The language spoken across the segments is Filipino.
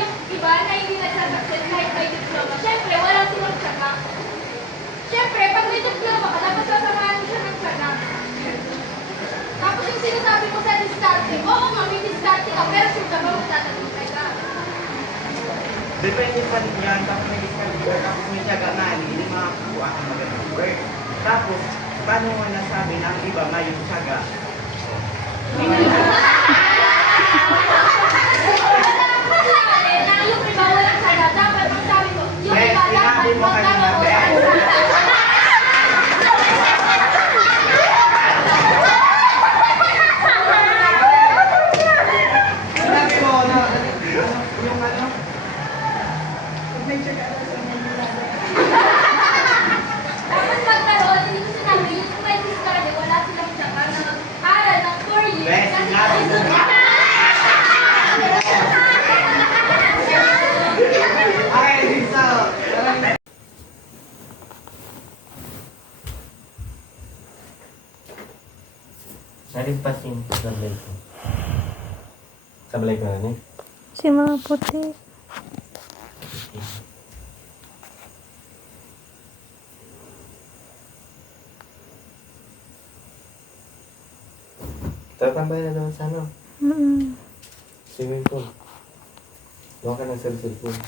yung iba na hindi nagsasucceed kahit may diploma, syempre, wala silang tsaga. Syempre, pag may diploma ka, dapat sasamahan mo siya ng tsaga. Tapos yung sinasabi mo sa diskarte, oo nga, may diskarte ka, pero sa tsaga mo tatanungkay ka. Depende pa rin yan, tapos may discount work, tapos may tiyaga na, hindi makakuha ang magandang work. Tapos, paano mo nasabi na ang iba may tiyaga? Na yung iba walang tsaga, dapat ang sabi mo, yung iba dapat Sinabi mo kanina, sinabi mo na, yung ano? May tiyaga na sa mga dapat magkaroon, hindi ko sinabi, yung may diskarte, wala silang tsaga na aral ng 4 years. Bes, Kasi sinabi mo nga. Okay, so, Nalimpasin sa blade ko. Sa blade ko na ni? Si mga puti. Tatambay na naman sa ano? Swimming pool. Doon ka ng cellphone.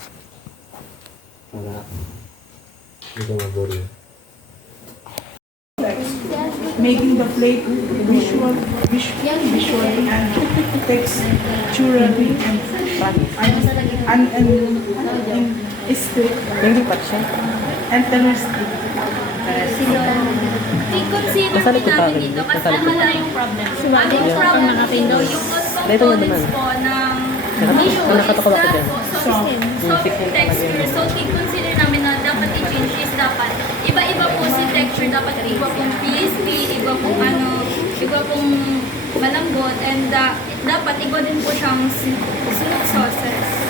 Wala. Hindi ka mag-worry. Making the plate visually and texturally and aesthetic Yung lipat siya. and realistic. I-consider po namin dito kasi wala yung problem. Yung problem natin daw, yung components po ng visual is that po, soft texture. So, i-consider namin na dapat i-change is dapat iba-iba po si texture. Dapat iba pong crispy, iba pong iba pong malambot, and dapat iba din po siyang smooth sauces.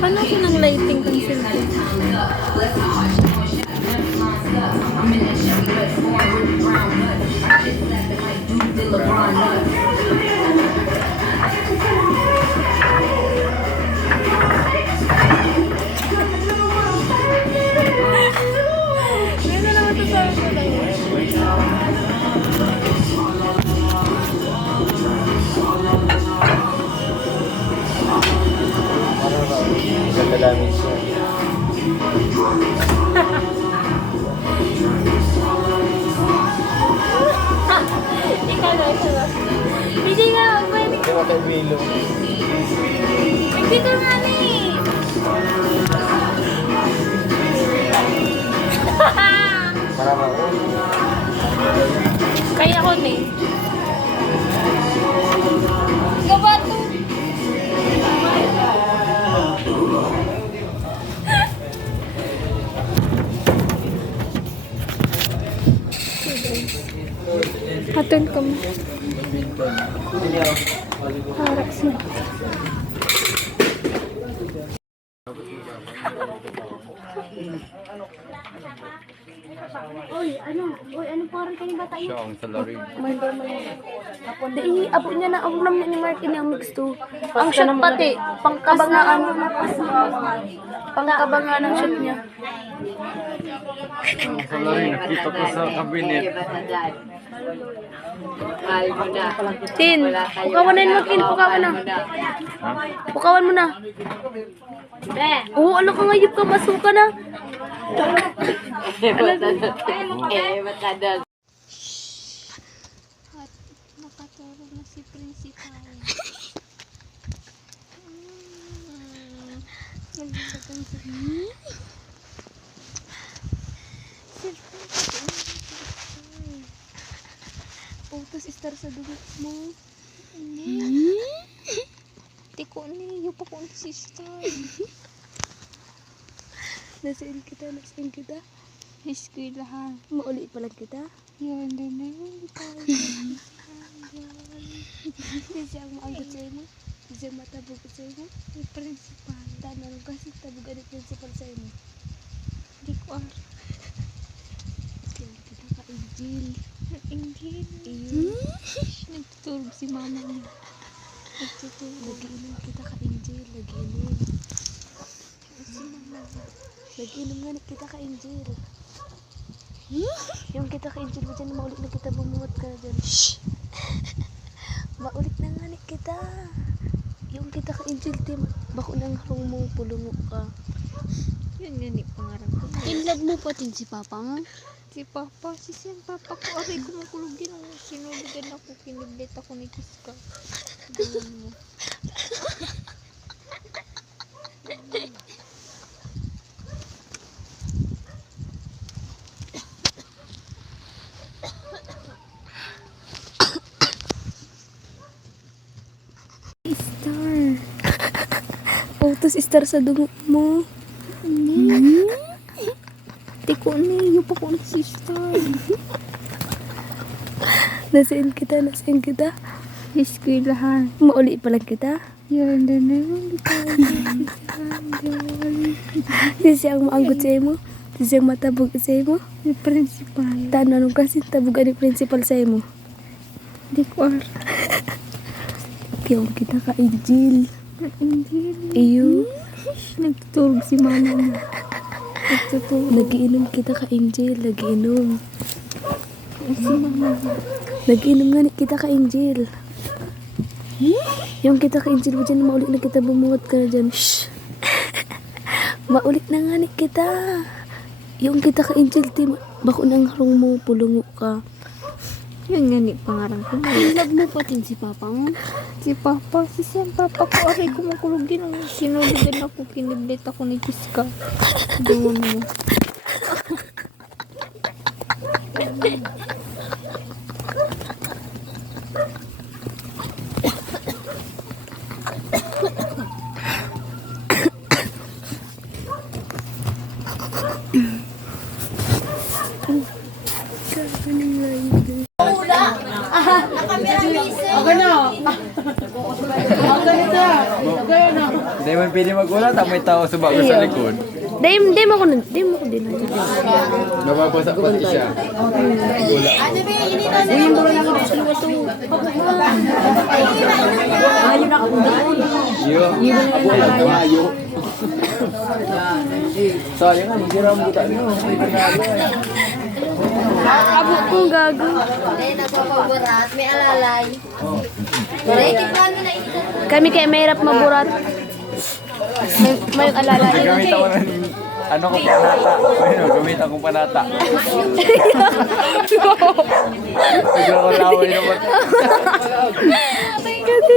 Paano ko ng lighting consulting? Hindi na naman ito sa Ganda damage siya. Ikaw na, ito ba? Hindi nga, pwede. Hindi mo tayo bilong. Dito nga ni. Marama ko. Kaya ko ni. Gabato. Hatun ka mo. Harap siya. Ano parang kayo bata yun? Siya ang salary. Hindi, abo niya na, abo naman ni Martin ang mix to. Ang shot pati, pangkabangaan. Pangkabangaan ang shot niya. Salary, nakita ko sa cabinet. Tin, pukawan na yun mo, Tin. Pukawan na. Pukawan mo na. Oo, ano ka ngayip ka, masuka na. At nakaturo na si Principal. Nagdagang sa... Utos istar sa dugot mo. Tiko niyo pa kung sister. Nasaan kita? Eskwelahan. Mauli pa lang kita? Yan, din na yun. Kasi ang maagot sa'yo mo. Kasi ang matabog sa'yo mo. Yung principal. Tanong kasi tabogan ni principal sa'yo mo. Hindi ko alam. Kaya kita ka-Angel. Angel? Iyo. Nagtutulog si mama niya. Nagtutulog. Nagiinom kita ka-Angel. Nagiinom. Si mama. Nagiinom nga na kita ka-Angel. Yung kita ka-Angel mo dyan, maulit na kita, bumuhat ka na dyan. Shhh! Maulit na nga na kita. Yung kita ka-Angel, Tim, bako nang harong mo, pulungo ka. Yun nga ni pangarang ko. In-love mo pa din si Papa mo? Si Papa, si Papa ko, aray kumukulog din ang sinuligan ako, kiniblit ako ni Kiska. Ganun mo. Star. Utos star sa dugo mo. Tiko niyo pa kung si Star. Nasaan kita? Eskwelahan. Mauli pa lang kita? Yan, din na yun. Kasi ang maagot sa'yo mo. Kasi ang matabog sa'yo mo. Yung principal. Tanong kasi tabogan ni principal sa'yo mo. Hindi ko alam. Kaya kita ka-Angel. Angel. Iyo. Nagtutulog si mama niya. Nagtutulog. Nagiinom kita ka-Angel. Nagiinom. Si mama niya. Nagiinom nga ni kita ka-Angel. Yung kita ka-Angel mo dyan, maulit na kita, bumuhat ka na dyan. Shhh! Maulit na nga ni kita. Yung kita ka-Angel, Tim, bako nang harong mo, pulungo ka. Yun nga ni pangarang ko. In-love mo pa din si Papa mo? Si Papa, si Papa ko, aray kumukulog din ang sinuligan ako, kiniblit ako ni Kiska. Ganun mo. Hindi man pwede magulat, may tao sa bago sa likod. Dahil ako din. Nababasa pati siya. Iyo. Ayo. Sayang nga, hindi rin mo kita. Abo kong gago. Nagpapaburat, may alalay. Kami kaya mahirap maburat. May alalay. Gamit ako ng ano kong panata. Ayun, gamit akong panata. Bigla ko laway naman. Kasi